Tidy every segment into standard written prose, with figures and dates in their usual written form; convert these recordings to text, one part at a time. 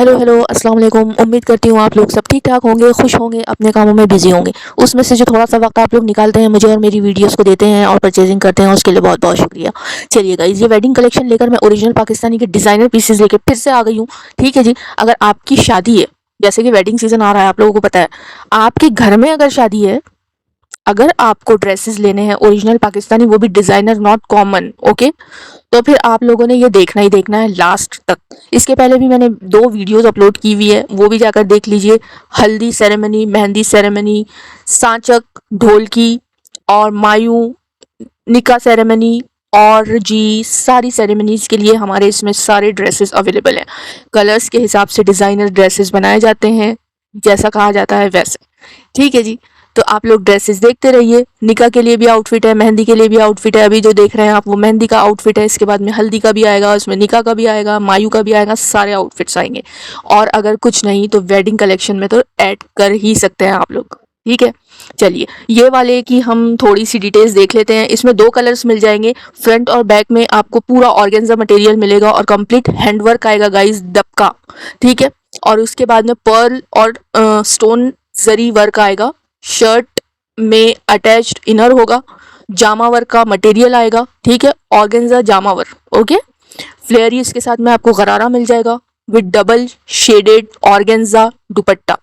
Hello hello अस्सलाम वालेकुम। उम्मीद करती हूँ आप लोग सब ठीक ठाक होंगे, खुश होंगे, अपने कामों में बिजी होंगे। उसमें से जो थोड़ा सा वक्त आप लोग निकालते हैं मुझे और मेरी वीडियोस को देते हैं और परचेजिंग करते हैं, उसके लिए बहुत बहुत शुक्रिया। चलिए गाइस, ये वेडिंग कलेक्शन लेकर मैं ओरिजिनल पाकिस्तानी के डिज़ाइनर पीसेस लेकर फिर से आ गई हूँ। ठीक है जी। अगर आपकी शादी है, जैसे कि वेडिंग सीजन आ रहा है, आप लोगों को पता है, आपके घर में अगर शादी है, अगर आपको ड्रेसेस लेने हैं ओरिजिनल पाकिस्तानी, वो भी डिज़ाइनर, नॉट कॉमन, ओके, तो फिर आप लोगों ने ये देखना ही देखना है लास्ट तक। इसके पहले भी मैंने 2 वीडियोस अपलोड की हुई है, वो भी जाकर देख लीजिए। हल्दी सेरेमनी, मेहंदी सेरेमनी, सांचक, ढोलकी और मायूं, निकाह सेरेमनी और जी सारी सेरेमनीज़ के लिए हमारे इसमें सारे ड्रेसेस अवेलेबल हैं। कलर्स के हिसाब से डिज़ाइनर ड्रेसेस बनाए जाते हैं, जैसा कहा जाता है वैसे। ठीक है जी। तो आप लोग ड्रेसेस देखते रहिए। निकाह के लिए भी आउटफिट है, मेहंदी के लिए भी आउटफिट है। अभी जो देख रहे हैं आप वो मेहंदी का आउटफिट है, इसके बाद में हल्दी का भी आएगा, उसमें निकाह का भी आएगा, मायू का भी आएगा, सारे आउटफिट्स आएंगे। और अगर कुछ नहीं तो वेडिंग कलेक्शन में तो ऐड कर ही सकते हैं आप लोग। ठीक है। चलिए, ये वाले की हम थोड़ी सी डिटेल्स देख लेते हैं। इसमें 2 कलर्स मिल जाएंगे। फ्रंट और बैक में आपको पूरा ऑर्गेन्जा मटेरियल मिलेगा और कंप्लीट हैंडवर्क आएगा गाइस, दबका। ठीक है। और उसके बाद में पर्ल और स्टोन जरी वर्क आएगा। शर्ट में अटैच्ड इनर होगा। जामा वर्क का मटेरियल आएगा। ठीक है। Organza Jama work, okay. फ्लेयरी इसके साथ में आपको गरारा मिल जाएगा with double shaded organza dupatta.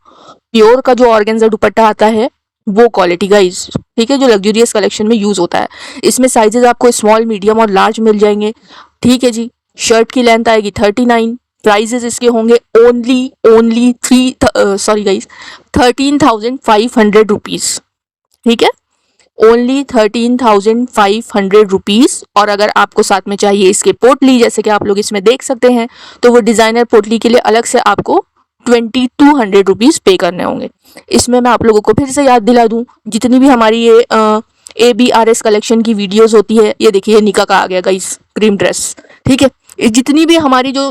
Pure का जो ऑर्गेन्जा दुपट्टा आता है वो क्वालिटी गाइस, ठीक है, जो लग्जरियस कलेक्शन में यूज होता है। इसमें साइजेस आपको स्मॉल, मीडियम और लार्ज मिल जाएंगे। ठीक है जी। शर्ट की लेंथ आएगी 39। प्राइजेस इसके होंगे ओनली ओनली 13,500 रुपीज़। ठीक है। Only 13,500 rupees. और अगर आपको साथ में चाहिए इसके पोटली, जैसे कि आप लोग इसमें देख सकते हैं, तो वो डिज़ाइनर पोटली के लिए अलग से आपको 2200 रुपीज़ पे करने होंगे। इसमें मैं आप लोगों को फिर से याद दिला दूं, जितनी भी हमारी ये ABRS कलेक्शन की वीडियोस होती है, ये देखिए निका का आ गया गाइस, क्रीम ड्रेस। ठीक है। जितनी भी हमारी जो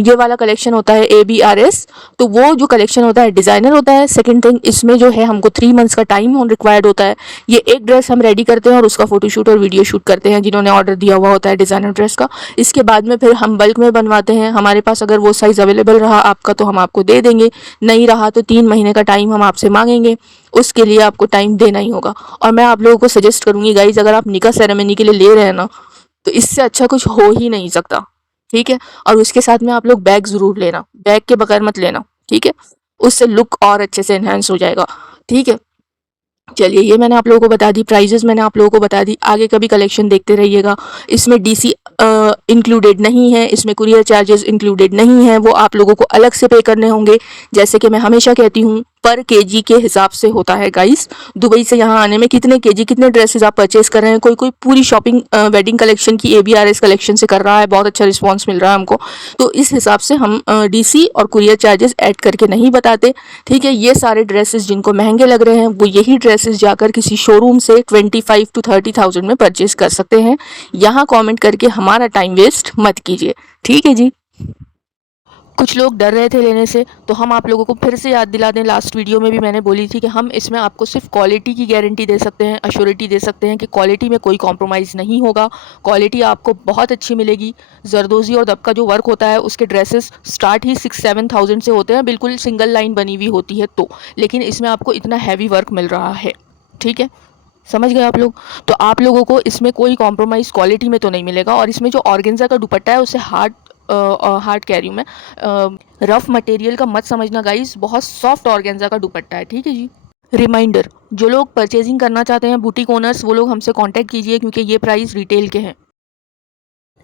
ये वाला कलेक्शन होता है ABRS, तो वो जो कलेक्शन होता है डिज़ाइनर होता है। सेकंड थिंग, इसमें जो है हमको 3 मंथ्स का टाइम रिक्वायर्ड होता है। ये एक ड्रेस हम रेडी करते हैं और उसका फोटोशूट और वीडियो शूट करते हैं, जिन्होंने ऑर्डर दिया हुआ होता है डिज़ाइनर ड्रेस का। इसके बाद में फिर हम बल्क में बनवाते हैं। हमारे पास अगर वो साइज़ अवेलेबल रहा आपका तो हम आपको दे देंगे, नहीं रहा तो 3 महीने का टाइम हम आपसे मांगेंगे, उसके लिए आपको टाइम देना ही होगा। और मैं आप लोगों को सजेस्ट करूँगी गाइज, अगर आप निकाह सेरेमनी के लिए ले रहे हैं ना, तो इससे अच्छा कुछ हो ही नहीं सकता। ठीक है। और उसके साथ में आप लोग बैग ज़रूर लेना, बैग के बगैर मत लेना। ठीक है। उससे लुक और अच्छे से एनहेंस हो जाएगा। ठीक है। चलिए, ये मैंने आप लोगों को बता दी, प्राइजेस मैंने आप लोगों को बता दी। आगे का भी कलेक्शन देखते रहिएगा। इसमें DC इंक्लूडेड नहीं है, इसमें कुरियर चार्जेस इंक्लूडेड नहीं है, वो आप लोगों को अलग से पे करने होंगे। जैसे कि मैं हमेशा कहती हूँ, पर केजी के हिसाब से होता है गाइस। दुबई से यहाँ आने में कितने केजी, कितने ड्रेसेस आप परचेज कर रहे हैं। कोई कोई पूरी शॉपिंग वेडिंग कलेक्शन की ABRS कलेक्शन से कर रहा है, बहुत अच्छा रिस्पॉन्स मिल रहा है हमको। तो इस हिसाब से हम DC और कुरियर चार्जेस ऐड करके नहीं बताते। ठीक है। ये सारे ड्रेसेस जिनको महंगे लग रहे हैं, वो यही ड्रेसेस जाकर किसी शोरूम से 25 to 30,000 में परचेज कर सकते हैं। यहाँ कमेंट करके हमारा टाइम वेस्ट मत कीजिए। ठीक है जी। कुछ लोग डर रहे थे लेने से, तो हम आप लोगों को फिर से याद दिला दें, लास्ट वीडियो में भी मैंने बोली थी कि हम इसमें आपको सिर्फ क्वालिटी की गारंटी दे सकते हैं, अश्योरिटी दे सकते हैं कि क्वालिटी में कोई कॉम्प्रोमाइज़ नहीं होगा। क्वालिटी आपको बहुत अच्छी मिलेगी। जरदोजी और दबका जो वर्क होता है, उसके ड्रेसेस स्टार्ट ही 6-7,000 से होते हैं, बिल्कुल सिंगल लाइन बनी हुई होती है तो, लेकिन इसमें आपको इतना हैवी वर्क मिल रहा है। ठीक है। समझ गए आप लोग। तो आप लोगों को इसमें कोई कॉम्प्रोमाइज़ क्वालिटी में तो नहीं मिलेगा। और इसमें जो ऑर्गेन्जा का दुपट्टा है, उसे हार्ड कह रही हूँ मैं, रफ मटेरियल का मत समझना गाइस, बहुत सॉफ्ट ऑर्गेन्जा का दुपट्टा है। ठीक है जी। रिमाइंडर, जो लोग परचेजिंग करना चाहते हैं, बुटीक ओनर्स, वो लोग हमसे कांटेक्ट कीजिए, क्योंकि ये प्राइस रिटेल के हैं।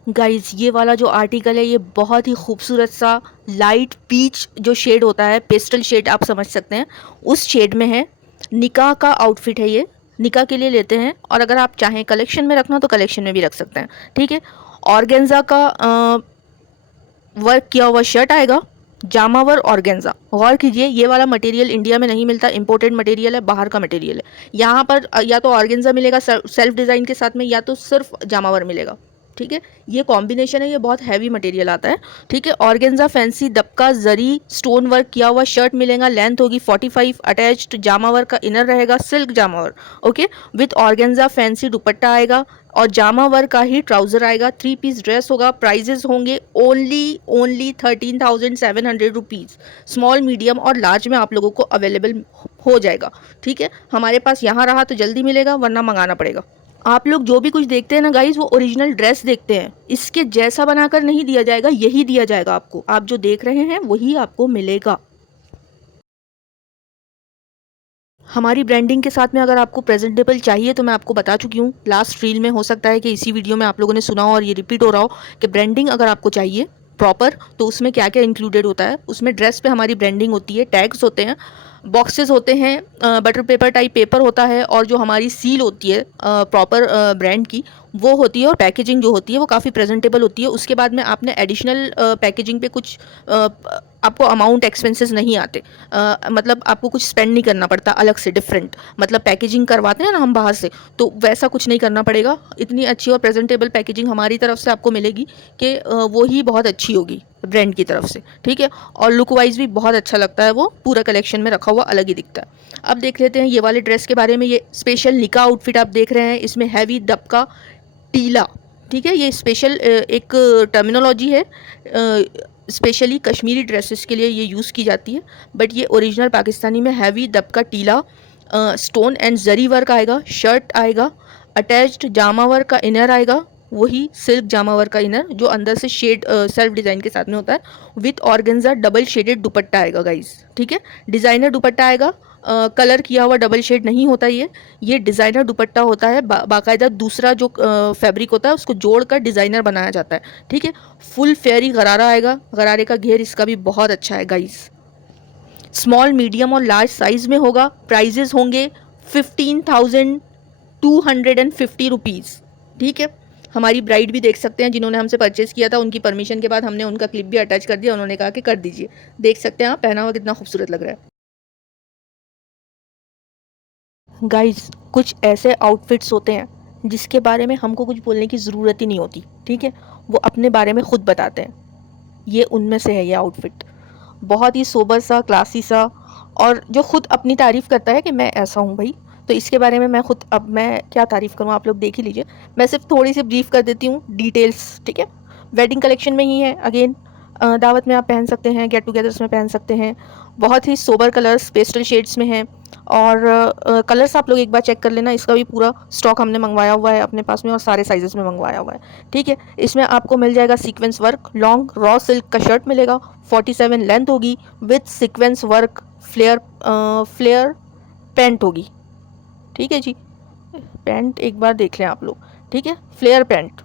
गाइस, ये वाला जो आर्टिकल है, ये बहुत ही खूबसूरत सा लाइट पीच जो शेड होता है, पेस्टल शेड आप समझ सकते हैं, उस शेड में है। निकाह का आउटफिट है ये, निकाह के लिए लेते हैं। और अगर आप चाहें कलेक्शन में रखना तो कलेक्शन में भी रख सकते हैं। ठीक है। ऑर्गेन्जा का वर्क किया हुआ शर्ट आएगा, जामावर ऑर्गेन्जा। गौर कीजिए, ये वाला मटेरियल इंडिया में नहीं मिलता, इंपोर्टेड मटेरियल है, बाहर का मटेरियल है। यहाँ पर या तो ऑर्गेन्जा मिलेगा सेल्फ डिज़ाइन के साथ में, या तो सिर्फ जामावर मिलेगा। ठीक है, ये कॉम्बिनेशन है, ये बहुत हैवी मटेरियल आता है। ठीक है, ऑर्गेन्जा फैंसी दबका जरी स्टोन वर्क किया हुआ शर्ट मिलेगा, लेंथ होगी 45, अटैच्ड जामा वर्क का इनर रहेगा, silk Jama work, okay, with organza fancy दुपट्टा आएगा और जामा वर्क का ही ट्राउजर आएगा, 3 पीस ड्रेस होगा। प्राइजेस होंगे ओनली 13,700 रुपीज़। स्मॉल मीडियम और लार्ज में आप लोगों को अवेलेबल हो जाएगा। ठीक है, हमारे पास यहाँ रहा तो जल्दी मिलेगा, वरना मंगाना पड़ेगा। आप लोग जो भी कुछ देखते हैं ना गाइज, वो ओरिजिनल ड्रेस देखते हैं, इसके जैसा बनाकर नहीं दिया जाएगा, यही दिया जाएगा आपको। आप जो देख रहे हैं वही आपको मिलेगा। हमारी ब्रांडिंग के साथ में अगर आपको प्रेजेंटेबल चाहिए तो मैं आपको बता चुकी हूँ लास्ट रील में, हो सकता है कि इसी वीडियो में आप लोगों ने सुना हो और ये रिपीट हो रहा हो कि ब्रांडिंग अगर आपको चाहिए प्रॉपर तो उसमें क्या क्या इंक्लूडेड होता है। उसमें ड्रेस पे हमारी ब्रांडिंग होती है, टैग्स होते हैं, बॉक्सेस होते हैं, बटर पेपर टाइप पेपर होता है, और जो हमारी सील होती है प्रॉपर ब्रांड की वो होती है, और पैकेजिंग जो होती है वो काफ़ी प्रेजेंटेबल होती है। उसके बाद में आपने एडिशनल पैकेजिंग पे कुछ आपको अमाउंट एक्सपेंसेस नहीं आते, मतलब आपको कुछ स्पेंड नहीं करना पड़ता अलग से डिफरेंट, मतलब पैकेजिंग करवाते हैं ना हम बाहर से, तो वैसा कुछ नहीं करना पड़ेगा। इतनी अच्छी और प्रेजेंटेबल पैकेजिंग हमारी तरफ से आपको मिलेगी कि वो ही बहुत अच्छी होगी ब्रांड की तरफ से। ठीक है, और लुक वाइज भी बहुत अच्छा लगता है, वो पूरा कलेक्शन में रखा हुआ अलग ही दिखता है। अब देख लेते हैं ये वाले ड्रेस के बारे में। ये स्पेशल निका आउटफिट आप देख रहे हैं, इसमें हैवी दबका टीला। ठीक है, ये स्पेशल एक टर्मिनोलॉजी है, स्पेशली कश्मीरी ड्रेसेस के लिए ये यूज़ की जाती है, बट ये ओरिजिनल पाकिस्तानी में हैवी दबका टीला स्टोन एंड जरी वर्क आएगा, शर्ट आएगा, अटैच्ड जामा वर्क का इनर आएगा, वही सिल्क जामा वर्क का इनर जो अंदर से शेड सेल्फ डिज़ाइन के साथ में होता है, विथ ऑर्गेन्जा डबल शेडेड दुपट्टा आएगा गाइज। ठीक है, डिज़ाइनर दुपट्टा आएगा, कलर किया हुआ डबल शेड नहीं होता ये डिज़ाइनर दुपट्टा होता है, बाकायदा दूसरा जो फैब्रिक होता है उसको जोड़कर डिज़ाइनर बनाया जाता है। ठीक है, फुल फेयरी गरारा आएगा, गरारे का घेर इसका भी बहुत अच्छा है गाइस। स्मॉल मीडियम और लार्ज साइज में होगा। प्राइजेस होंगे 15,250 रुपीज़। ठीक है, हमारी ब्राइड भी देख सकते हैं जिन्होंने हमसे परचेज़ किया था, उनकी परमिशन के बाद हमने उनका क्लिप भी अटैच कर दिया, उन्होंने कहा कि कर दीजिए। देख सकते हैं आप, पहना हुआ कितना खूबसूरत लग रहा है। गाइस, कुछ ऐसे आउटफिट्स होते हैं जिसके बारे में हमको कुछ बोलने की ज़रूरत ही नहीं होती। ठीक है, वो अपने बारे में खुद बताते हैं। ये उनमें से है। ये आउटफिट बहुत ही सोबर सा, क्लासी सा, और जो खुद अपनी तारीफ़ करता है कि मैं ऐसा हूँ भाई, तो इसके बारे में मैं खुद, अब मैं क्या तारीफ़ करूँ, आप लोग देख ही लीजिए। मैं सिर्फ थोड़ी सी ब्रीफ कर देती हूँ डिटेल्स। ठीक है, वेडिंग कलेक्शन में ही है, अगेन दावत में आप पहन सकते हैं, गेट टुगेदर्स में पहन सकते हैं। बहुत ही सोबर कलर्स पेस्टल शेड्स में हैं, और कलर्स आप लोग एक बार चेक कर लेना। इसका भी पूरा स्टॉक हमने मंगवाया हुआ है अपने पास में, और सारे साइजेस में मंगवाया हुआ है। ठीक है, इसमें आपको मिल जाएगा sequence work, long raw silk का शर्ट मिलेगा, 47 लेंथ होगी, with sequence work, flare pant होगी। ठीक है जी, पैंट एक बार देख लें आप लोग। ठीक है, फ्लेयर पैंट।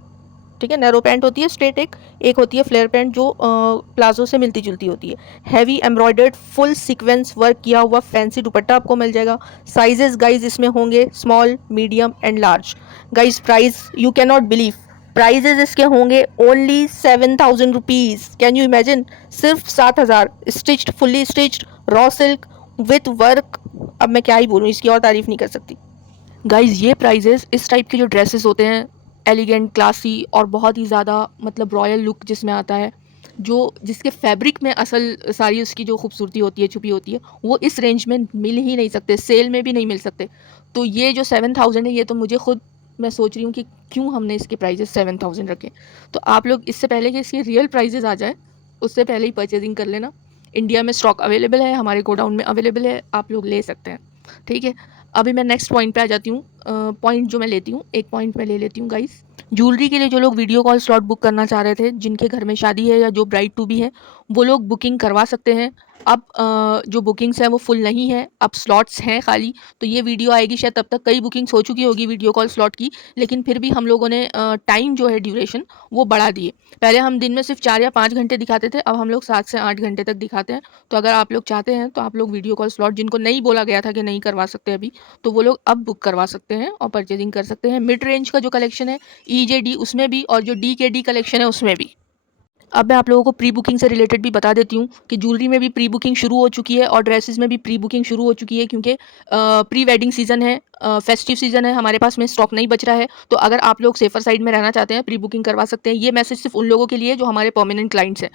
ठीक है, नैरो पैंट होती है स्ट्रेट, एक होती है फ्लेयर पैंट जो प्लाजो से मिलती जुलती होती है। Heavy embroidered full sequence work किया हुआ फैंसी दुपट्टा आपको मिल जाएगा। साइजेस गाइज इसमें होंगे small, medium and large. Guys price you can not believe, prices इसके होंगे only 7,000 rupees. Can you imagine, सिर्फ 7,000, stitched, fully stitched, raw silk with work. अब मैं क्या ही बोलूँ, इसकी और तारीफ नहीं कर सकती। गाइज ये प्राइजेस इस टाइप के जो ड्रेसेस होते हैं, एलिगेंट, क्लासी और बहुत ही ज़्यादा मतलब रॉयल लुक जिसमें आता है, जो जिसके फैब्रिक में असल सारी उसकी जो खूबसूरती होती है छुपी होती है, वो इस रेंज में मिल ही नहीं सकते, सेल में भी नहीं मिल सकते। तो ये जो 7,000 है, ये तो मुझे खुद, मैं सोच रही हूँ कि क्यों हमने इसके प्राइजेस 7,000 रखे। तो आप लोग इससे पहले कि इसके रियल प्राइजेस आ जाए, उससे पहले ही परचेजिंग कर लेना। इंडिया में स्टॉक अवेलेबल है, हमारे गोडाउन में अवेलेबल है, आप लोग ले सकते हैं। ठीक है, अभी मैं नेक्स्ट पॉइंट पे आ जाती हूँ। पॉइंट जो मैं लेती हूँ, एक पॉइंट मैं ले लेती हूँ गाइस। ज्वेलरी के लिए जो लोग वीडियो कॉल स्लॉट बुक करना चाह रहे थे, जिनके घर में शादी है या जो ब्राइड टू बी है, वो लोग बुकिंग करवा सकते हैं। अब जो बुकिंग्स हैं वो फुल नहीं है, अब स्लॉट्स हैं खाली। तो ये वीडियो आएगी शायद तब तक कई बुकिंग्स हो चुकी होगी वीडियो कॉल स्लॉट की, लेकिन फिर भी हम लोगों ने टाइम जो है ड्यूरेशन वो बढ़ा दिए। पहले हम दिन में सिर्फ 4 या 5 घंटे दिखाते थे, अब हम लोग 7 से 8 घंटे तक दिखाते हैं। तो अगर आप लोग चाहते हैं तो आप लोग वीडियो कॉल स्लॉट, जिनको नहीं बोला गया था कि नहीं करवा सकते अभी, तो वो लोग अब बुक करवा सकते हैं और परचेजिंग कर सकते हैं। मिड रेंज का जो कलेक्शन है EJD उसमें भी, और जो DKD कलेक्शन है उसमें भी। अब मैं आप लोगों को प्री बुकिंग से रिलेटेड भी बता देती हूँ कि ज्वेलरी में भी प्री बुकिंग शुरू हो चुकी है और ड्रेसेस में भी प्री बुकिंग शुरू हो चुकी है, क्योंकि प्री वेडिंग सीजन है, फेस्टिव सीजन है, हमारे पास में स्टॉक नहीं बच रहा है। तो अगर आप लोग सेफर साइड में रहना चाहते हैं, प्री बुकिंग करवा सकते हैं। ये मैसेज सिर्फ उन लोगों के लिए जो हमारे परमानेंट क्लाइंट्स हैं।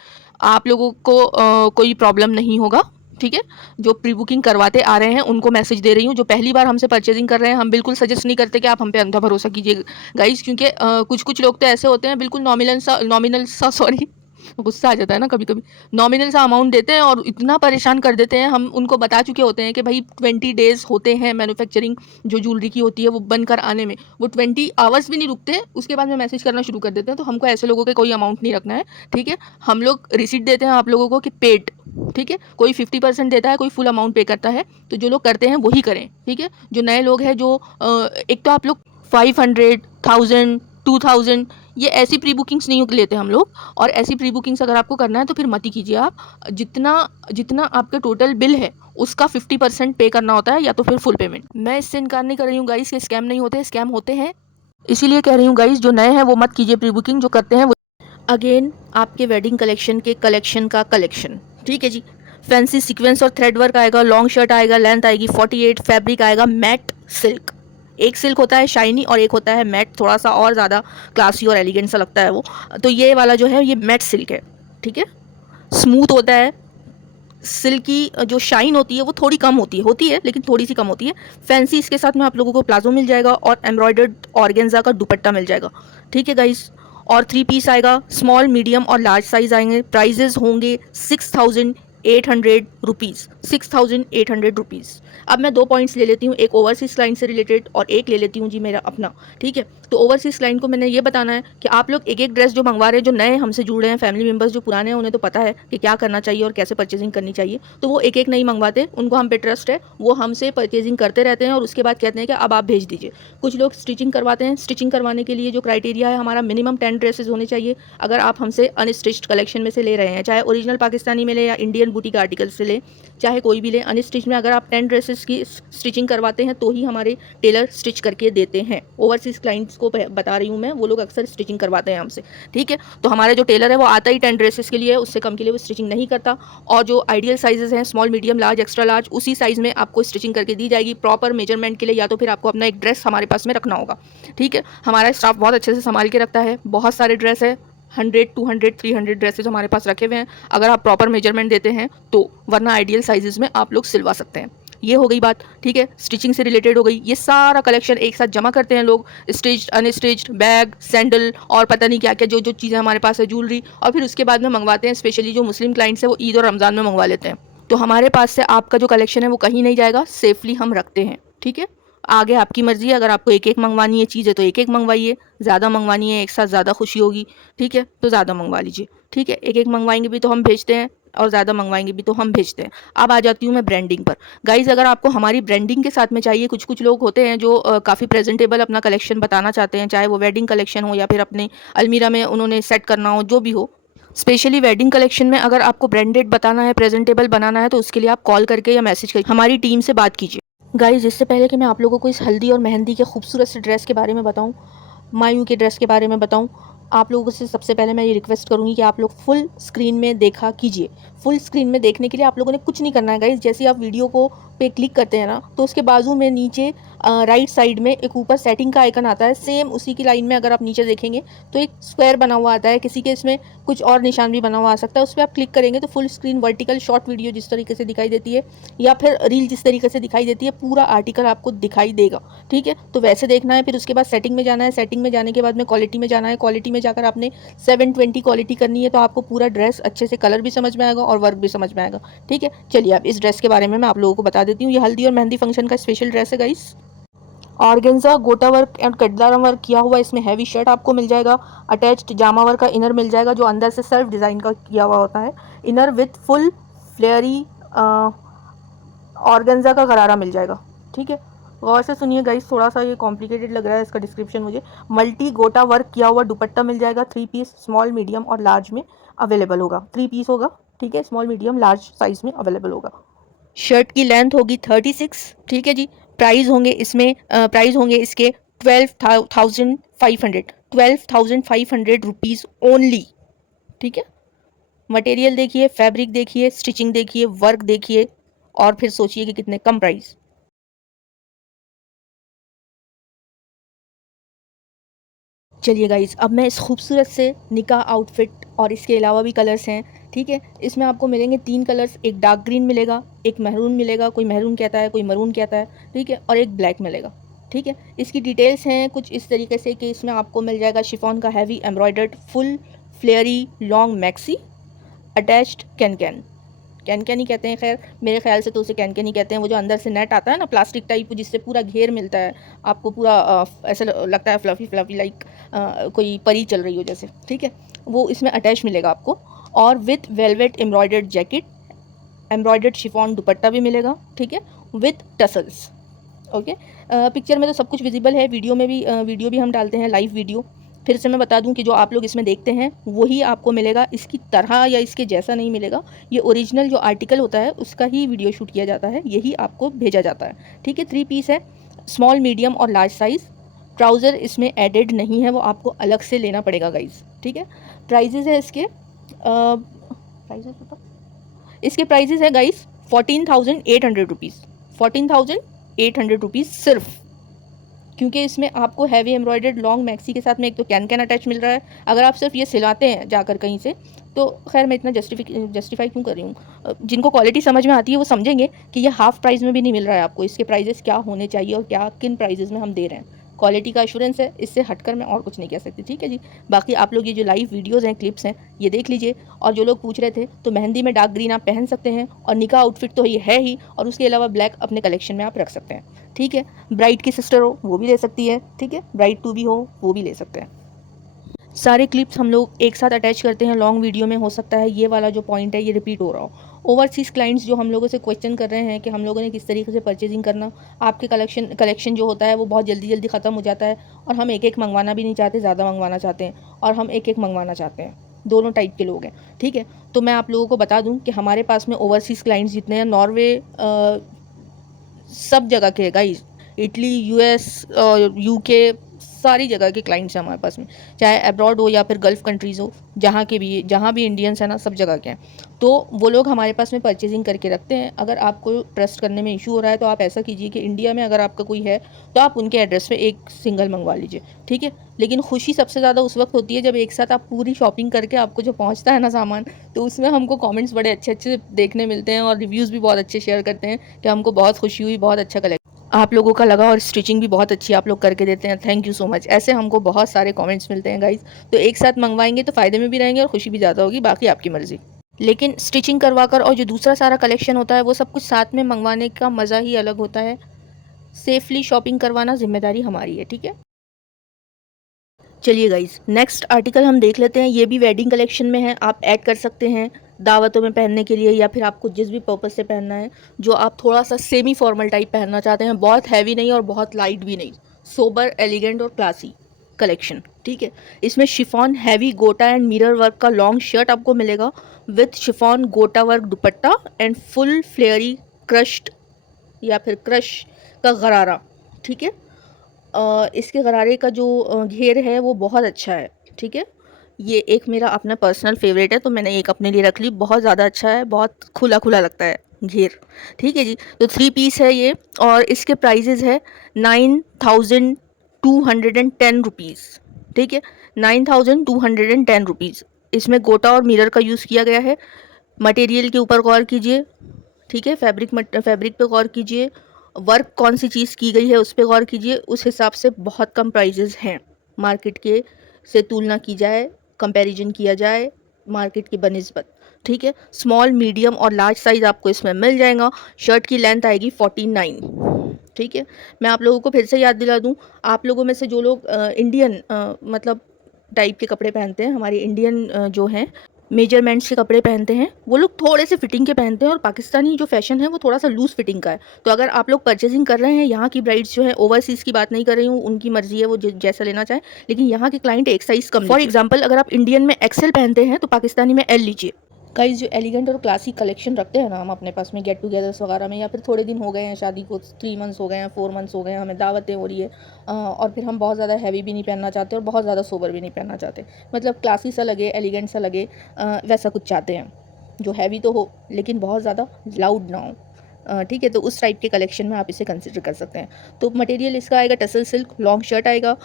आप लोगों को कोई प्रॉब्लम नहीं होगा, ठीक है। जो प्री बुकिंग करवाते आ रहे हैं उनको मैसेज दे रही हूँ। जो पहली बार हमसे परचेजिंग कर रहे हैं, हम बिल्कुल सजेस्ट नहीं करते कि आप हम पे अंधा भरोसा कीजिए गाइस, क्योंकि कुछ कुछ लोग तो ऐसे होते हैं बिल्कुल नॉमिनल सा सॉरी गुस्सा आ जाता है ना कभी कभी, नॉमिनल सा अमाउंट देते हैं और इतना परेशान कर देते हैं। हम उनको बता चुके होते हैं कि भाई 20 डेज होते हैं मैन्युफैक्चरिंग जो ज्वेलरी की होती है वो बनकर आने में, वो 20 आवर्स भी नहीं रुकते, उसके बाद में मैसेज करना शुरू कर देते हैं। तो हमको ऐसे लोगों के कोई अमाउंट नहीं रखना है, ठीक है। हम लोग रिसीट देते हैं आप लोगों को कि पेड, ठीक है। कोई 50% देता है, कोई फुल अमाउंट पे करता है। तो जो लोग करते हैं वही करें, ठीक है। जो नए लोग हैं, जो एक तो आप लोग 500, 1000, 2000 ये ऐसी प्री बुकिंग्स नहीं लेते हम लोग। और ऐसी प्री बुकिंग्स अगर आपको करना है तो फिर मत ही कीजिए आप। जितना जितना आपके टोटल बिल है उसका 50% पे करना होता है, या तो फिर फुल पेमेंट। मैं इससे इनकार नहीं कर रही हूँ गाइस कि स्कैम नहीं होते, स्कैम होते हैं। इसीलिए कह रही हूँ गाइस, जो नए हैं वो मत कीजिए प्री बुकिंग, जो करते हैं वो अगेन आपके वेडिंग कलेक्शन के कलेक्शन का कलेक्शन, ठीक है जी। फैंसी सीक्वेंस और थ्रेड वर्क आएगा, लॉन्ग शर्ट आएगा, लेंथ आएगी 48, फैब्रिक आएगा मैट सिल्क। एक सिल्क होता है शाइनी और एक होता है मैट, थोड़ा सा और ज़्यादा क्लासी और एलिगेंट सा लगता है वो। तो ये वाला जो है ये मैट सिल्क है, ठीक है। स्मूथ होता है, सिल्क की जो शाइन होती है वो थोड़ी कम होती है लेकिन थोड़ी सी कम होती है। फैंसी इसके साथ में आप लोगों को प्लाजो मिल जाएगा और एम्ब्रॉयडर्ड ऑर्गेन्जा का दुपट्टा मिल जाएगा, ठीक है गाइस। और 3 पीस आएगा, स्मॉल मीडियम और लार्ज साइज आएंगे। प्राइजेज होंगे 6,800 रुपीज़, 6,800 रुपीज़। अब मैं 2 पॉइंट्स ले लेती हूँ, एक ओवरसीज क्लाइंट से रिलेटेड और एक ले लेती हूँ जी मेरा अपना, ठीक है। तो ओवरसीज क्लाइंट को मैंने ये बताना है कि आप लोग एक एक ड्रेस जो मंगवा रहे हैं, जो नए हमसे जुड़ रहे हैं फैमिली मेंबर्स, जो पुराने हैं उन्हें तो पता है कि क्या करना चाहिए और कैसे परचेजिंग करनी चाहिए, तो वो एक एक नहीं मंगवाते, उनको हम पे ट्रस्ट है, वो हमसे परचेजिंग करते रहते हैं और उसके बाद कहते हैं कि अब आप भेज दीजिए। कुछ लोग स्टिचिंग करवाते हैं, स्टिचिंग करवाने के लिए जो क्राइटेरिया है हमारा, मिनिमम 10 ड्रेसेस होने चाहिए। अगर आप हमसे अनस्टिच्ड कलेक्शन में से ले रहे हैं, चाहे ओरिजिनल पाकिस्तानी में ले या इंडियन बुटीक आर्टिकल से ले, चाहे कोई भी ले, अनस्टिच में अगर आप 10 ड्रेसेस की स्टिचिंग करवाते हैं तो ही हमारे टेलर स्टिच करके देते हैं। ओवरसीज क्लाइंट्स को बता रही हूँ मैं, वो लोग अक्सर स्टिचिंग करवाते हैं हमसे, ठीक है। तो हमारे जो टेलर है वो आता ही 10 ड्रेसेस के लिए है, उससे कम के लिए वो स्टिचिंग नहीं करता। और जो आइडियल साइजेस हैं, small medium large extra large, उसी साइज़ में आपको स्टिचिंग करके दी जाएगी प्रॉपर मेजरमेंट के लिए, या तो फिर आपको अपना एक ड्रेस हमारे पास में रखना होगा, ठीक है। हमारा स्टाफ बहुत अच्छे से संभाल के रखता है, बहुत सारे ड्रेस है, 100, 200, 300 ड्रेसेस हमारे पास रखे हुए हैं अगर आप प्रॉपर मेजरमेंट देते हैं तो, वरना आइडियल साइजेस में आप लोग सिलवा सकते हैं। ये हो गई बात, ठीक है। स्टिचिंग से रिलेटेड हो गई। ये सारा कलेक्शन एक साथ जमा करते हैं लोग, स्टिच्ड अनस्टिच्ड, बैग, सैंडल और पता नहीं क्या क्या जो जो चीज़ें हमारे पास है, ज्वेलरी, और फिर उसके बाद में मंगवाते हैं। स्पेशली जो मुस्लिम क्लाइंट्स है वो ईद और रमज़ान में मंगवा लेते हैं। तो हमारे पास से आपका जो कलेक्शन है वो कहीं नहीं जाएगा, सेफली हम रखते हैं, ठीक है। आगे आपकी मर्जी है, अगर आपको एक एक मंगवानी है चीज़ें तो एक एक मंगवाइए, ज़्यादा मंगवानी है एक साथ ज़्यादा खुशी होगी, ठीक है, तो ज़्यादा मंगवा लीजिए, ठीक है। एक एक मंगवाएंगे भी तो हम भेजते हैं और ज़्यादा मंगवाएंगे भी तो हम भेजते हैं। अब आ जाती हूँ मैं ब्रांडिंग पर। गाइज, अगर आपको हमारी ब्रांडिंग के साथ में चाहिए, कुछ कुछ लोग होते हैं जो काफ़ी प्रेजेंटेबल अपना कलेक्शन बताना चाहते हैं, चाहे वो वेडिंग कलेक्शन हो या फिर अपने अलमीरा में उन्होंने सेट करना हो, जो भी हो। स्पेशली वेडिंग कलेक्शन में अगर आपको ब्रांडेड बताना है, प्रेजेंटेबल बनाना है, तो उसके लिए आप कॉल करके या मैसेज करके हमारी टीम से बात कीजिए। गाइज, इससे पहले कि मैं आप लोगों को इस हल्दी और मेहंदी के खूबसूरत से ड्रेस के बारे में बताऊं, मायू के ड्रेस के बारे में बताऊं, आप लोगों से सबसे पहले मैं ये रिक्वेस्ट करूंगी कि आप लोग फुल स्क्रीन में देखा कीजिए। फुल स्क्रीन में देखने के लिए आप लोगों ने कुछ नहीं करना है गाइज। जैसे आप वीडियो को पे क्लिक करते हैं ना, तो उसके बाजू में नीचे राइट साइड में एक ऊपर सेटिंग का आइकन आता है, सेम उसी की लाइन में अगर आप नीचे देखेंगे तो एक स्क्वायर बना हुआ आता है, किसी के इसमें कुछ और निशान भी बना हुआ आ सकता है। उस पर आप क्लिक करेंगे तो full screen vertical short video जिस तरीके से दिखाई देती है, या फिर रील जिस तरीके से दिखाई देती है, पूरा आर्टिकल आपको दिखाई देगा, ठीक है। तो वैसे देखना है। फिर उसके बाद सेटिंग में जाना है, सेटिंग में जाने के बाद में क्वालिटी में जाना है, क्वालिटी में जाकर आपने 720 क्वालिटी करनी है, तो आपको पूरा ड्रेस अच्छे से कलर भी समझ में आएगा और वर्क भी समझ में आएगा, ठीक है। चलिए अब इस ड्रेस के बारे में मैं आप लोगों को बता देती हूँ। ये हल्दी और मेहंदी फंक्शन का स्पेशल ड्रेस है गाइस। ऑर्गेन्जा गोटा वर्क एंड कटदारा वर्क किया हुआ इसमें हैवी शर्ट आपको मिल जाएगा, अटैच्ड जामा वर्क का इनर मिल जाएगा जो अंदर से सेल्फ डिज़ाइन का किया हुआ होता है, इनर विथ फुल फ्लेयरी ऑर्गेन्जा का गरारा मिल जाएगा, ठीक है। गौर से सुनिए गाइस, थोड़ा सा ये कॉम्प्लिकेटेड लग रहा है इसका डिस्क्रिप्शन मुझे। मल्टी गोटा वर्क किया हुआ दुपट्टा मिल जाएगा, 3 पीस स्मॉल मीडियम और लार्ज में अवेलेबल होगा, 3 पीस होगा, ठीक है, स्मॉल मीडियम लार्ज साइज में अवेलेबल होगा। शर्ट की लेंथ होगी 36, ठीक है जी। प्राइस होंगे इसके 12,500 रुपीज़ ओनली, ठीक है। मटेरियल देखिए, फैब्रिक देखिए, स्टिचिंग देखिए, वर्क देखिए और फिर सोचिए कि कितने कम प्राइस। चलिए गाइस, अब मैं इस खूबसूरत से निकाह आउटफिट और इसके अलावा भी कलर्स हैं, ठीक है। इसमें आपको मिलेंगे 3 कलर्स, एक डार्क ग्रीन मिलेगा, एक मैरून मिलेगा, कोई मैरून कहता है, कोई मरून कहता है, ठीक है, और एक ब्लैक मिलेगा, ठीक है। इसकी डिटेल्स हैं कुछ इस तरीके से कि इसमें आपको मिल जाएगा शिफॉन का heavy embroidered full फ्लेयरी long maxi attached can can, can can he कहते हैं, खैर मेरे ख्याल से तो उसे कैन कैन ही कहते हैं। वो जो अंदर से नेट आता है ना प्लास्टिक टाइप, जिससे पूरा घेर मिलता है आपको, पूरा ऐसा लगता है फ्लफ़ी फ्लफ़ी लाइक कोई परी चल रही हो जैसे, ठीक है। वो इसमें अटैच मिलेगा आपको, और with velvet embroidered jacket, embroidered chiffon दुपट्टा भी मिलेगा, ठीक है, विथ टसल्स। ओके, पिक्चर में तो सब कुछ विजिबल है, वीडियो भी हम डालते हैं, लाइव वीडियो। फिर से मैं बता दूं कि जो आप लोग इसमें देखते हैं वही आपको मिलेगा, इसकी तरह या इसके जैसा नहीं मिलेगा। ये ओरिजिनल जो आर्टिकल होता है उसका ही वीडियो शूट किया जाता है, यही आपको भेजा जाता है, ठीक है। 3 पीस है, स्मॉल मीडियम और लार्ज साइज़। ट्राउज़र इसमें एडेड नहीं है, वो आपको अलग से लेना पड़ेगा गाइज़, ठीक है। प्राइजेज़ है इसके, प्राइजेज़ बताओ, इसके प्राइजेज़ है गाइज़ 14,800 रुपीज़, 14,800 रुपीज़ सिर्फ, क्योंकि इसमें आपको हैवी एम्ब्रॉयडर्ड लॉन्ग मैक्सी के साथ में एक तो कैन कैन अटैच मिल रहा है। अगर आप सिर्फ ये सिलाते हैं जाकर कहीं से, तो खैर मैं इतना जस्टिफाई क्यों कर रही हूँ, जिनको क्वालिटी समझ में आती है वो समझेंगे कि ये हाफ प्राइस में भी नहीं मिल रहा है आपको, इसके प्राइजेस क्या होने चाहिए और क्या किन प्राइजेस में हम दे रहे हैं। क्वालिटी का एश्योरेंस है, इससे हटकर मैं और कुछ नहीं कह सकती, ठीक है जी। बाकी आप लोग ये जो लाइव वीडियोज़ हैं, क्लिप्स हैं, ये देख लीजिए। और जो लोग पूछ रहे थे, तो मेहंदी में डार्क ग्रीन आप पहन सकते हैं, और निकाह आउटफिट तो ये है ही, और उसके अलावा ब्लैक अपने कलेक्शन में आप रख सकते हैं, ठीक है। ब्राइड की सिस्टर हो वो भी ले सकती है, ठीक है, ब्राइड टू भी हो वो भी ले सकते हैं। सारे क्लिप्स हम लोग एक साथ अटैच करते हैं लॉन्ग वीडियो में, हो सकता है ये वाला जो पॉइंट है ये रिपीट हो रहा हो। ओवरसीज़ क्लाइंट्स जो हम लोगों से क्वेश्चन कर रहे हैं कि हम लोगों ने किस तरीके से परचेजिंग करना, आपके कलेक्शन जो होता है वो बहुत जल्दी जल्दी ख़त्म हो जाता है, और हम एक एक मंगवाना भी नहीं चाहते, ज़्यादा मंगवाना चाहते हैं, और हम एक एक मंगवाना चाहते हैं, दोनों टाइप के लोग हैं, ठीक है। तो मैं आप लोगों को बता दूं कि हमारे पास में ओवरसीज़ क्लाइंट्स जितने हैं, नॉर्वे, सब जगह के गाइस, इटली, यूएस, यूके, सारी जगह के क्लाइंट्स हैं हमारे पास में, चाहे अब्रॉड हो या फिर गल्फ़ कंट्रीज़ हो, जहाँ भी इंडियंस हैं ना, सब जगह के हैं। तो वो लोग हमारे पास में परचेजिंग करके रखते हैं। अगर आपको ट्रस्ट करने में इशू हो रहा है तो आप ऐसा कीजिए कि इंडिया में अगर आपका कोई है तो आप उनके एड्रेस पे एक सिंगल मंगवा लीजिए, ठीक है। लेकिन खुशी सबसे ज़्यादा उस वक्त होती है जब एक साथ आप पूरी शॉपिंग करके आपको जो पहुँचता है ना सामान, तो उसमें हमको कमेंट्स बड़े अच्छे अच्छे देखने मिलते हैं, और रिव्यूज़ भी बहुत अच्छे शेयर करते हैं कि हमको बहुत खुशी हुई, बहुत अच्छा कलेक्शन आप लोगों का लगा, और स्टिचिंग भी बहुत अच्छी आप लोग करके देते हैं, थैंक यू सो मच। ऐसे हमको बहुत सारे कमेंट्स मिलते हैं गाइस। तो एक साथ मंगवाएंगे तो फ़ायदे में भी रहेंगे और खुशी भी ज़्यादा होगी, बाकी आपकी मर्ज़ी। लेकिन स्टिचिंग करवा कर और जो दूसरा सारा कलेक्शन होता है वो सब कुछ साथ में मंगवाने का मज़ा ही अलग होता है। सेफली शॉपिंग करवाना जिम्मेदारी हमारी है, ठीक है। चलिए गाइस, नेक्स्ट आर्टिकल हम देख लेते हैं। ये भी वेडिंग कलेक्शन में है, आप ऐड कर सकते हैं दावतों में पहनने के लिए, या फिर आपको जिस भी पर्पज़ से पहनना है, जो आप थोड़ा सा सेमी फॉर्मल टाइप पहनना चाहते हैं, बहुत हैवी नहीं और बहुत लाइट भी नहीं, सोबर, एलिगेंट और क्लासी कलेक्शन, ठीक है। इसमें शिफॉन हैवी गोटा एंड मिरर वर्क का लॉन्ग शर्ट आपको मिलेगा, विथ शिफॉन गोटा work dupatta and full फ्लेयरी crushed या फिर क्रश का गरारा, ठीक है। इसके गरारे का जो घेर है वो बहुत अच्छा है, ठीक है। ये एक मेरा अपना पर्सनल फेवरेट है, तो मैंने एक अपने लिए रख ली, बहुत ज़्यादा अच्छा है, बहुत खुला खुला लगता है घेर, ठीक है जी। तो 3 पीस है ये, और इसके प्राइजेज़ है 9,210 रुपीज़, ठीक है, 9,210 रुपीज़। इसमें गोटा और मिरर का यूज़ किया गया है। मटेरियल के ऊपर गौर कीजिए, ठीक है, फैब्रिक पे गौर कीजिए, वर्क कौन सी चीज़ की गई है उस पे गौर कीजिए, उस हिसाब से बहुत कम प्राइजेज़ हैं मार्केट के से तुलना की जाए, कंपैरिजन किया जाए मार्केट की बनिस्बत, ठीक है। स्मॉल, मीडियम और लार्ज साइज़ आपको इसमें मिल जाएगा। शर्ट की लेंथ आएगी 49, ठीक है। मैं आप लोगों को फिर से याद दिला दूं, आप लोगों में से जो लोग इंडियन मतलब टाइप के कपड़े पहनते हैं, हमारे इंडियन जो हैं मेजरमेंट्स के कपड़े पहनते हैं, वो लोग थोड़े से फिटिंग के पहनते हैं, और पाकिस्तानी जो फैशन है वो थोड़ा सा लूज़ फिटिंग का है। तो अगर आप लोग परचेजिंग कर रहे हैं, यहाँ की ब्राइड्स जो है, ओवरसीज़ की बात नहीं कर रही हूँ, उनकी मर्जी है वो जैसा लेना चाहें, लेकिन यहाँ के क्लाइंट एक साइज़ कम। फॉर एग्जाम्पल, अगर आप इंडियन में एक्सेल पहनते हैं तो पाकिस्तानी में एल लीजिए, गाइस जो एलिगेंट और क्लासिक कलेक्शन रखते हैं ना हम अपने पास में गेट टुगेदर्स वगैरह में, या फिर थोड़े दिन हो गए हैं शादी को, 3 मंथ्स हो गए हैं, 4 मंथ्स हो गए हैं, हमें दावतें हो रही है, और फिर हम बहुत ज़्यादा हैवी भी नहीं पहनना चाहते और बहुत ज़्यादा सोबर भी नहीं पहनना चाहते, मतलब क्लासी सा लगे, एलिगेंट सा लगे, वैसा कुछ चाहते हैं जो हैवी तो हो लेकिन बहुत ज़्यादा लाउड ना हो। ठीक है, तो उस टाइप के कलेक्शन में आप इसे कंसिडर कर सकते हैं। तो मटेरियल इसका आएगा टसल सिल्क, लॉन्ग शर्ट आएगा,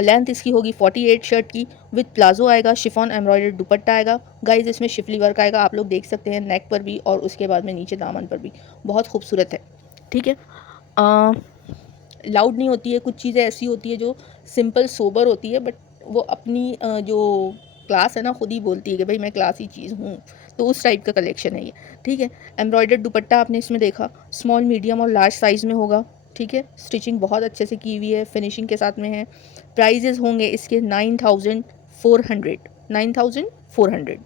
लेंथ इसकी होगी 48 शर्ट की, विद प्लाजो आएगा, शिफॉन एम्ब्रॉयडर्ड दुपट्टा आएगा। गाइज इसमें शिफली वर्क आएगा, आप लोग देख सकते हैं नेक पर भी और उसके बाद में नीचे दामन पर भी, बहुत खूबसूरत है। ठीक है, लाउड नहीं होती है, कुछ चीज़ें ऐसी होती है जो सिंपल सोबर होती है, बट वो अपनी जो क्लास है ना खुद ही बोलती है कि भाई मैं क्लासी चीज़ हूँ, तो उस टाइप का कलेक्शन है ये। ठीक है, एम्ब्रॉयडर्ड दुपट्टा आपने इसमें देखा, स्मॉल मीडियम और लार्ज साइज़ में होगा। ठीक है, स्टिचिंग बहुत अच्छे से की हुई है, फिनिशिंग के साथ में है। प्राइजेस होंगे इसके 9400, 9400।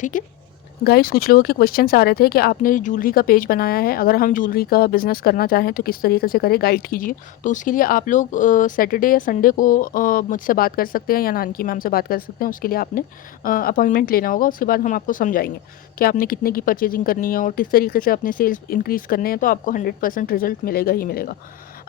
ठीक है गाइस, कुछ लोगों के क्वेश्चंस आ रहे थे कि आपने ज्वेलरी का पेज बनाया है, अगर हम ज्वेलरी का बिज़नेस करना चाहें तो किस तरीके से करें, गाइड कीजिए। तो उसके लिए आप लोग सैटरडे या संडे को मुझसे बात कर सकते हैं या नानकी मैम से बात कर सकते हैं। उसके लिए आपने अपॉइंटमेंट लेना होगा, उसके बाद हम आपको समझाएंगे कि आपने कितने की परचेजिंग करनी है और किस तरीके से अपने सेल्स इंक्रीज़ करने हैं, तो आपको 100% रिजल्ट मिलेगा ही मिलेगा।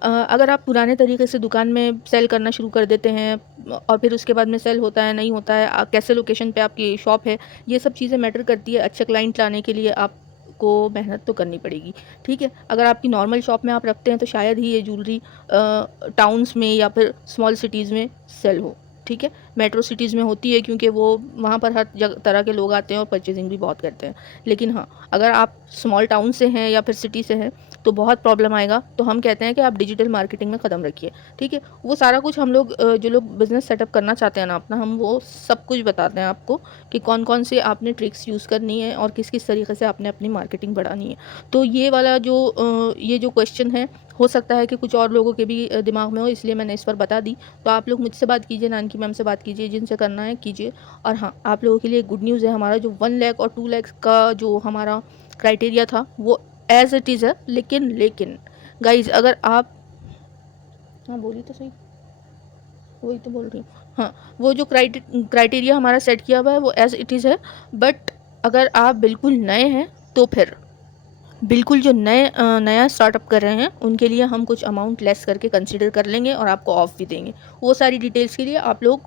अगर आप पुराने तरीके से दुकान में सेल करना शुरू कर देते हैं और फिर उसके बाद में सेल होता है नहीं होता है, कैसे लोकेशन पे आपकी शॉप है, ये सब चीज़ें मैटर करती है। अच्छे क्लाइंट लाने के लिए आपको मेहनत तो करनी पड़ेगी। ठीक है, अगर आपकी नॉर्मल शॉप में आप रखते हैं तो शायद ही ये ज्वेलरी टाउन्स में या फिर स्मॉल सिटीज़ में सेल हो। ठीक है, मेट्रो सिटीज़ में होती है क्योंकि वो वहाँ पर हर जगह तरह के लोग आते हैं और परचेजिंग भी बहुत करते हैं। लेकिन हाँ, अगर आप स्मॉल टाउन से हैं या फिर सिटी से हैं तो बहुत प्रॉब्लम आएगा। तो हम कहते हैं कि आप डिजिटल मार्केटिंग में कदम रखिए। ठीक है, वो सारा कुछ हम लोग जो लोग बिज़नेस सेटअप करना चाहते हैं ना अपना, हम वो सब कुछ बताते हैं आपको कि कौन कौन से आपने ट्रिक्स यूज़ करनी है और किस किस तरीके से आपने अपनी मार्केटिंग बढ़ानी है। तो ये वाला जो ये जो क्वेश्चन है, हो सकता है कि कुछ और लोगों के भी दिमाग में हो, इसलिए मैंने इस पर बता दी। तो आप लोग मुझसे बात कीजिए, नानकी मैम से बात कीजिए, जिनसे करना है कीजिए। और हाँ, आप लोगों के लिए गुड न्यूज़ है, हमारा जो 1 लाख और 2 लाख का जो हमारा क्राइटेरिया था वो एज इट इज़ है। लेकिन गाइज अगर आप, हाँ बोलिए तो सही, वही तो बोल रही हूँ। हाँ, वो जो क्राइटेरिया हमारा सेट किया हुआ है वो एज इट इज़ है, बट अगर आप बिल्कुल नए हैं तो फिर बिल्कुल जो नया स्टार्टअप कर रहे हैं उनके लिए हम कुछ अमाउंट लेस करके कंसिडर कर लेंगे और आपको ऑफ भी देंगे। वो सारी डिटेल्स के लिए आप लोग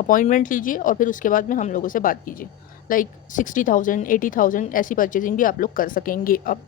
अपॉइंटमेंट लीजिए और फिर उसके बाद में हम लोगों से बात कीजिए। लाइक 60,000 80,000 ऐसी परचेजिंग भी आप लोग कर सकेंगे अब।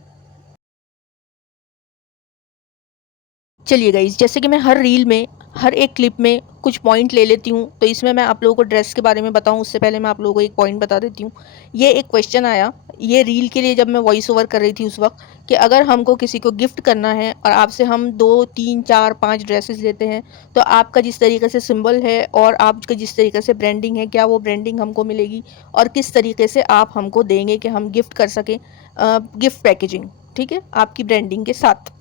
चलिए गाइज, जैसे कि मैं हर रील में हर एक क्लिप में कुछ पॉइंट ले लेती हूँ, तो इसमें मैं आप लोगों को ड्रेस के बारे में बताऊँ उससे पहले मैं आप लोगों को एक पॉइंट बता देती हूँ। ये एक क्वेश्चन आया ये रील के लिए जब मैं वॉइस ओवर कर रही थी उस वक्त, कि अगर हमको किसी को गिफ्ट करना है और आपसे हम 2 3 4 5 ड्रेसेस लेते हैं, तो आपका जिस तरीके से सिंबल है और आपका जिस तरीके से ब्रांडिंग है, क्या वो ब्रांडिंग हमको मिलेगी और किस तरीके से आप हमको देंगे कि हम गिफ्ट कर सकें। गिफ्ट पैकेजिंग, ठीक है, आपकी ब्रांडिंग के साथ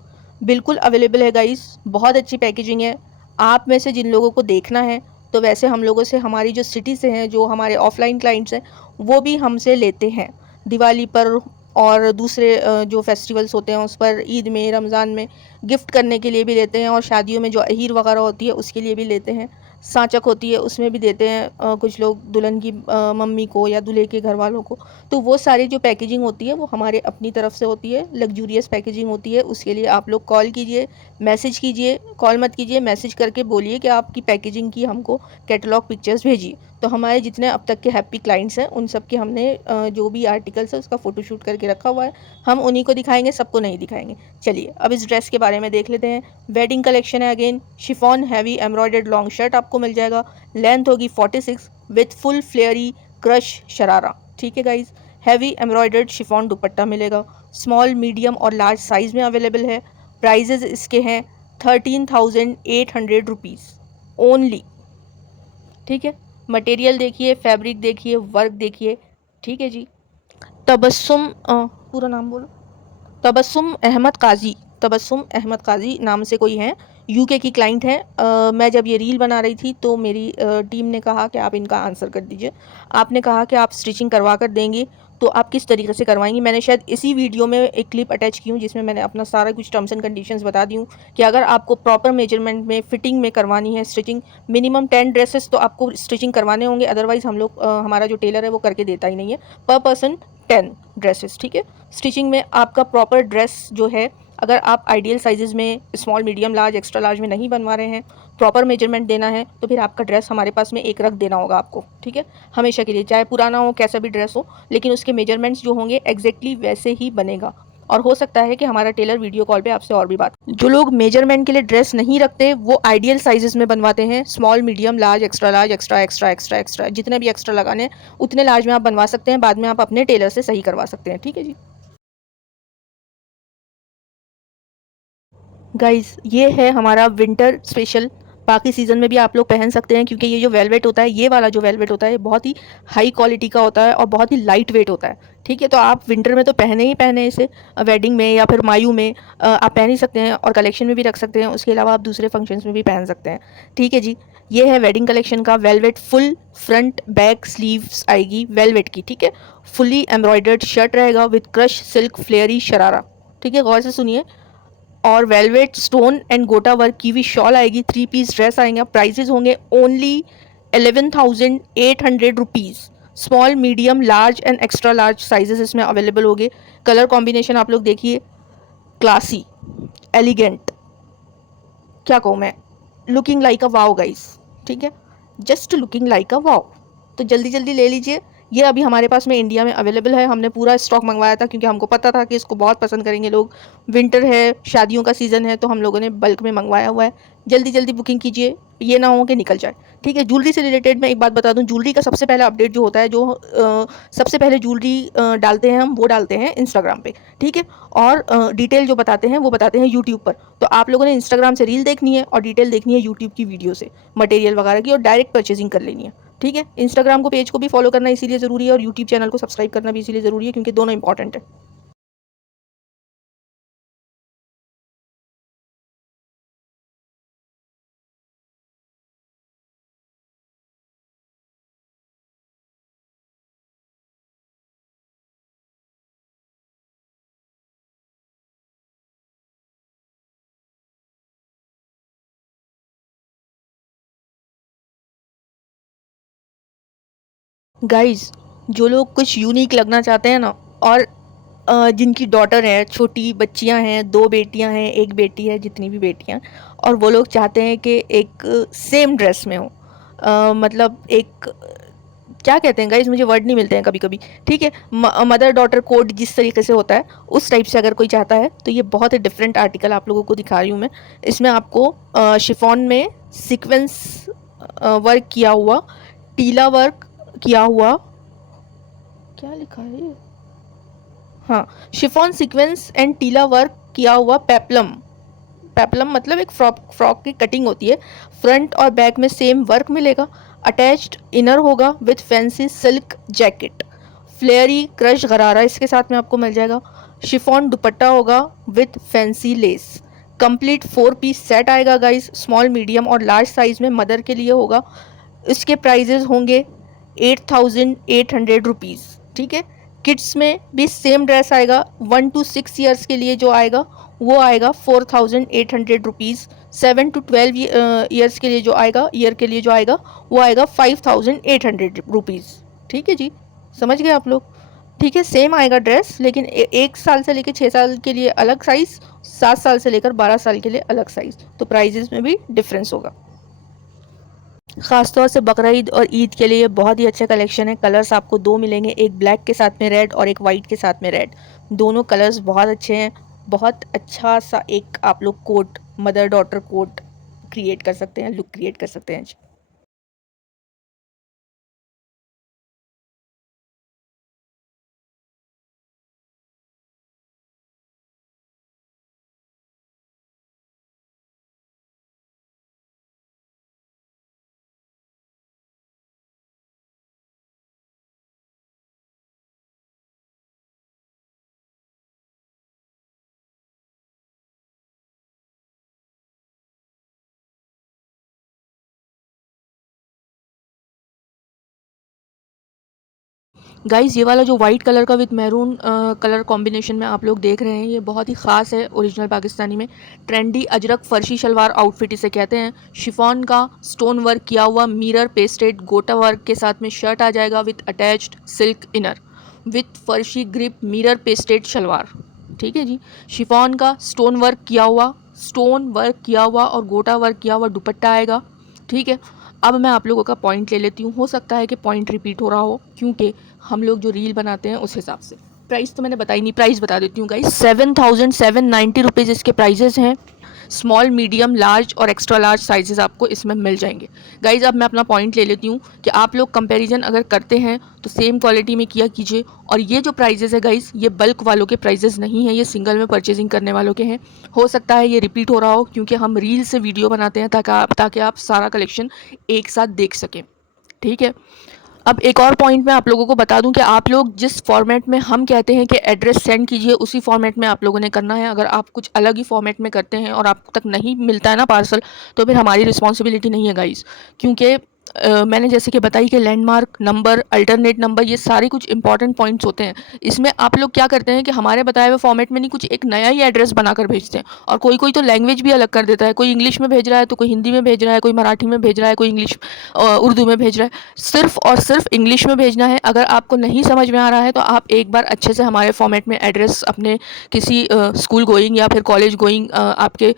बिल्कुल अवेलेबल है गाइस, बहुत अच्छी पैकेजिंग है। आप में से जिन लोगों को देखना है, तो वैसे हम लोगों से, हमारी जो सिटी से हैं, जो हमारे ऑफलाइन क्लाइंट्स हैं, वो भी हमसे लेते हैं दिवाली पर और दूसरे जो फेस्टिवल्स होते हैं उस पर, ईद में, रमज़ान में गिफ्ट करने के लिए भी लेते हैं, और शादियों में जो अहीर वगैरह होती है उसके लिए भी लेते हैं, सांचक होती है उसमें भी देते हैं कुछ लोग दुल्हन की मम्मी को या दूल्हे के घर वालों को। तो वो सारी जो पैकेजिंग होती है वो हमारे अपनी तरफ से होती है, लग्जूरियस पैकेजिंग होती है। उसके लिए आप लोग कॉल कीजिए, मैसेज कीजिए, कॉल मत कीजिए, मैसेज करके बोलिए कि आपकी पैकेजिंग की हमको कैटलॉग पिक्चर्स भेजिए। तो हमारे जितने अब तक के हैप्पी क्लाइंट्स हैं उन सब के हमने जो भी आर्टिकल्स है उसका फ़ोटोशूट करके रखा हुआ है, हम उन्हीं को दिखाएंगे, सबको नहीं दिखाएंगे। चलिए अब इस ड्रेस के बारे में देख लेते हैं। वेडिंग कलेक्शन है, again chiffon heavy embroidered long shirt आपको मिल जाएगा, लेंथ होगी 46 विथ फुल फ्लेयरी क्रश शरारा। ठीक है गाइज, हैवी एम्ब्रॉयडर्ड शिफॉन दुपट्टा मिलेगा, स्मॉल मीडियम और लार्ज साइज़ में अवेलेबल है। प्राइजेज़ इसके हैं 13,800 रुपीज़ ओनली। ठीक है, मटेरियल देखिए, फैब्रिक देखिए, वर्क देखिए। ठीक है जी, तबस्सुम पूरा नाम बोलो, तबस्सुम अहमद काजी, तबस्सुम अहमद काजी नाम से कोई है, यूके की क्लाइंट है। मैं जब ये रील बना रही थी तो मेरी टीम ने कहा कि आप इनका आंसर कर दीजिए। आपने कहा कि आप स्टिचिंग करवा कर देंगे, तो आप किस तरीके से करवाएंगी। मैंने शायद इसी वीडियो में एक क्लिप अटैच की हूँ जिसमें मैंने अपना सारा कुछ टर्म्स एंड कंडीशंस बता दी हूँ कि अगर आपको प्रॉपर मेजरमेंट में फिटिंग में करवानी है स्टिचिंग, मिनिमम 10 ड्रेसेस तो आपको स्टिचिंग करवाने होंगे, अदरवाइज़ हम लोग हमारा जो टेलर है वो करके देता ही नहीं है। पर पर्सन 10 ड्रेसेस, ठीक है। स्टिचिंग में आपका प्रॉपर ड्रेस जो है, अगर आप आइडियल साइजेज़ में small, medium, large, extra large में नहीं बनवा रहे हैं, प्रॉपर मेजरमेंट देना है, तो फिर आपका ड्रेस हमारे पास में एक रख देना होगा आपको, ठीक है, हमेशा के लिए, चाहे पुराना हो, कैसा भी ड्रेस हो, लेकिन उसके मेजरमेंट्स जो होंगे एग्जैक्टली वैसे ही बनेगा। और हो सकता है कि हमारा टेलर वीडियो कॉल पे आपसे और भी बात। जो लोग मेजरमेंट के लिए ड्रेस नहीं रखते वो आइडियल साइजेस में बनवाते हैं, small, medium, large, extra large, extra extra extra extra, जितने भी एक्स्ट्रा लगाने उतने लार्ज में आप बनवा सकते हैं, बाद में आप अपने टेलर से सही करवा सकते हैं, ठीक है जी। गाइस ये है हमारा विंटर स्पेशल, बाकी सीज़न में भी आप लोग पहन सकते हैं, क्योंकि ये जो वेलवेट होता है, ये वाला जो वेलवेट होता है, ये बहुत ही हाई क्वालिटी का होता है और बहुत ही लाइट वेट होता है, ठीक है। तो आप विंटर में तो पहने ही पहने इसे, वेडिंग में या फिर मायू में आप पहन ही सकते हैं, और कलेक्शन में भी रख सकते हैं, उसके अलावा आप दूसरे फंक्शंस में भी पहन सकते हैं, ठीक है जी। ये है वेडिंग कलेक्शन का velvet, full front back sleeves आएगी वेलवेट की, ठीक है। फुली एम्ब्रॉयडर्ड शर्ट रहेगा विथ क्रश सिल्क फ्लेयरी शरारा, ठीक है, गौर से सुनिए। और वेलवेट स्टोन एंड गोटा वर्क की भी शॉल आएगी, 3 पीस ड्रेस आएंगे, प्राइजेज होंगे only 11,800 rupees. Small, medium, large and extra large sizes इसमें अवेलेबल होंगे। कलर कॉम्बिनेशन आप लोग देखिए, क्लासी, एलिगेंट, क्या कहूँ मैं, looking like a wow guys, ठीक है, just looking like a wow. तो जल्दी जल्दी ले लीजिए, ये अभी हमारे पास में इंडिया में अवेलेबल है, हमने पूरा स्टॉक मंगवाया था क्योंकि हमको पता था कि इसको बहुत पसंद करेंगे लोग। विंटर है, शादियों का सीज़न है, तो हम लोगों ने बल्क में मंगवाया हुआ है। जल्दी जल्दी बुकिंग कीजिए, ये ना हो कि निकल जाए, ठीक है। ज्वेलरी से रिलेटेड मैं एक बात बता दूं, ज्वेलरी का सबसे पहला अपडेट जो होता है, जो सबसे पहले ज्वेलरी डालते हैं हम, वो डालते हैं इंस्टाग्राम पे, ठीक है। और डिटेल जो बताते हैं वो बताते हैं यूट्यूब पर। तो आप लोगों ने इंस्टाग्राम से रील देखनी है और डिटेल देखनी है यूट्यूब की वीडियो से, मटेरियल वगैरह की, और डायरेक्ट परचेजिंग कर लेनी है, ठीक है। इंस्टाग्राम को, पेज को भी फॉलो करना इसीलिए ज़रूरी है, और यूट्यूब चैनल को सब्सक्राइब करना भी इसीलिए ज़रूरी है, क्योंकि दोनों इंपॉर्टेंट है। गाइस जो लोग कुछ यूनिक लगना चाहते हैं ना, और जिनकी डॉटर है, छोटी बच्चियां हैं, 2 बेटियां हैं, 1 बेटी है, जितनी भी बेटियां, और वो लोग चाहते हैं कि एक सेम ड्रेस में हो, मतलब एक, क्या कहते हैं गाइस, मुझे वर्ड नहीं मिलते हैं कभी कभी, ठीक है, मदर डॉटर कोड जिस तरीके से होता है उस टाइप से अगर कोई चाहता है, तो ये बहुत ही डिफरेंट आर्टिकल आप लोगों को दिखा रही हूँ मैं। इसमें आपको शिफॉन में सीक्वेंस वर्क किया हुआ, टीला वर्क किया हुआ, क्या लिखा है ये, हाँ, शिफॉन सीक्वेंस एंड टीला वर्क किया हुआ पेप्लम, पेप्लम मतलब एक फ्रॉक, फ्रॉक की कटिंग होती है, फ्रंट और बैक में सेम वर्क मिलेगा, अटैच्ड इनर होगा with fancy silk jacket, फ्लेयरी crush गरारा इसके साथ में आपको मिल जाएगा, शिफॉन दुपट्टा होगा with fancy lace, complete 4 piece set आएगा गाइस, स्मॉल, मीडियम और लार्ज साइज में मदर के लिए होगा। इसके प्राइजेज होंगे 8,800 रुपीज़, ठीक है। किड्स में भी सेम ड्रेस आएगा, 1 to 6 ईयर्स के लिए जो आएगा वो आएगा 4,800 रुपीज़, 7 to 12 ईयर्स के लिए जो आएगा, ईयर के लिए जो आएगा वो आएगा 5,800 रुपीज़, ठीक है जी, समझ गए आप लोग, ठीक है। सेम आएगा ड्रेस, लेकिन 1 साल से लेकर 6 साल के लिए अलग साइज़, 7 साल से लेकर 12 साल के लिए अलग साइज़, तो प्राइजेस में भी डिफरेंस होगा। ख़ासतौर से बकरीद और ईद के लिए बहुत ही अच्छा कलेक्शन है। कलर्स आपको 2 मिलेंगे, एक ब्लैक के साथ में रेड और एक वाइट के साथ में रेड, दोनों कलर्स बहुत अच्छे हैं। बहुत अच्छा सा एक आप लोग coat, mother daughter coat create कर सकते हैं, लुक क्रिएट कर सकते हैं। गाइज़ ये वाला जो वाइट कलर का विथ मैरून कलर कॉम्बिनेशन में आप लोग देख रहे हैं, ये बहुत ही ख़ास है ओरिजिनल पाकिस्तानी में। ट्रेंडी अजरक फर्शी शलवार आउटफिट इसे कहते हैं। शिफॉन का स्टोन वर्क किया हुआ मिरर पेस्टेड गोटा वर्क के साथ में शर्ट आ जाएगा with attached silk inner. With फर्शी ग्रिप मिरर पेस्टेड शलवार। ठीक है जी। शिफॉन का स्टोन वर्क किया हुआ और गोटा वर्क किया हुआ दुपट्टा आएगा। ठीक है। अब मैं आप लोगों का पॉइंट ले लेती हूँ, हो सकता है कि पॉइंट रिपीट हो रहा हो क्योंकि हम लोग जो रील बनाते हैं उस हिसाब से। प्राइस तो मैंने बताई नहीं, प्राइस बता देती हूँ गाइस। 7,790 रुपीज़ इसके प्राइजेस हैं। स्मॉल, मीडियम, लार्ज और एक्स्ट्रा लार्ज साइजेस आपको इसमें मिल जाएंगे। गाइज अब मैं अपना पॉइंट ले लेती हूँ कि आप लोग कंपैरिजन अगर करते हैं तो सेम क्वालिटी में किया कीजिए। और ये जो प्राइजेस है गाइज, ये बल्क वालों के प्राइजेस नहीं हैं, ये सिंगल में परचेजिंग करने वालों के हैं। हो सकता है ये रिपीट हो रहा हो क्योंकि हम रील से वीडियो बनाते हैं ताकि आप सारा कलेक्शन एक साथ देख सकें। ठीक है। अब एक और पॉइंट मैं आप लोगों को बता दूं कि आप लोग जिस फॉर्मेट में हम कहते हैं कि एड्रेस सेंड कीजिए, उसी फॉर्मेट में आप लोगों ने करना है। अगर आप कुछ अलग ही फॉर्मेट में करते हैं और आप तक नहीं मिलता है ना पार्सल, तो फिर हमारी रिस्पॉन्सिबिलिटी नहीं है गाइस। क्योंकि मैंने जैसे कि बताई कि लैंडमार्क नंबर, अल्टरनेट नंबर, ये सारे कुछ इंपॉर्टेंट पॉइंट्स होते हैं। इसमें आप लोग क्या करते हैं कि हमारे बताए हुए फॉर्मेट में नहीं, कुछ एक नया ही एड्रेस बनाकर भेजते हैं। और कोई कोई तो लैंग्वेज भी अलग कर देता है, कोई इंग्लिश में भेज रहा है तो कोई हिंदी में भेज रहा है, कोई मराठी में भेज रहा है, कोई इंग्लिश उर्दू में भेज रहा है। सिर्फ और सिर्फ इंग्लिश में भेजना है। अगर आपको नहीं समझ में आ रहा है तो आप एक बार अच्छे से हमारे फॉर्मेट में एड्रेस अपने किसी स्कूल गोइंग या फिर कॉलेज गोइंग आपके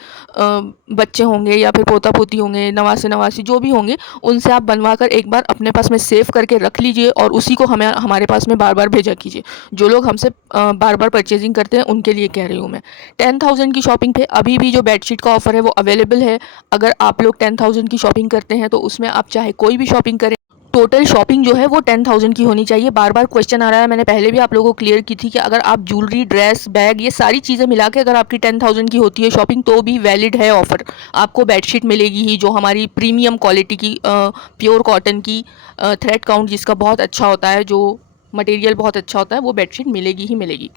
बच्चे होंगे या फिर पोता पोती होंगे, नवासे नवासी जो भी होंगे, उनसे आप बनवा कर एक बार अपने पास में सेव करके रख लीजिए और उसी को हमें हमारे पास में बार बार भेजा कीजिए। जो लोग हमसे बार बार परचेजिंग करते हैं उनके लिए कह रही हूँ मैं। 10,000 की शॉपिंग पे अभी भी जो बेडशीट का ऑफर है वो अवेलेबल है। अगर आप लोग 10,000 की शॉपिंग करते हैं तो उसमें आप चाहे कोई भी शॉपिंग करें, टोटल शॉपिंग जो है वो 10,000 की होनी चाहिए। बार बार क्वेश्चन आ रहा है, मैंने पहले भी आप लोगों को क्लियर की थी कि अगर आप ज्वेलरी, ड्रेस, बैग, ये सारी चीज़ें मिला के अगर आपकी 10,000 की होती है शॉपिंग तो भी वैलिड है ऑफ़र। आपको बेडशीट मिलेगी ही जो हमारी प्रीमियम क्वालिटी की प्योर कॉटन की, थ्रेड काउंट जिसका बहुत अच्छा होता है, जो मटेरियल बहुत अच्छा होता है, वो बेडशीट मिलेगी ही मिलेगी।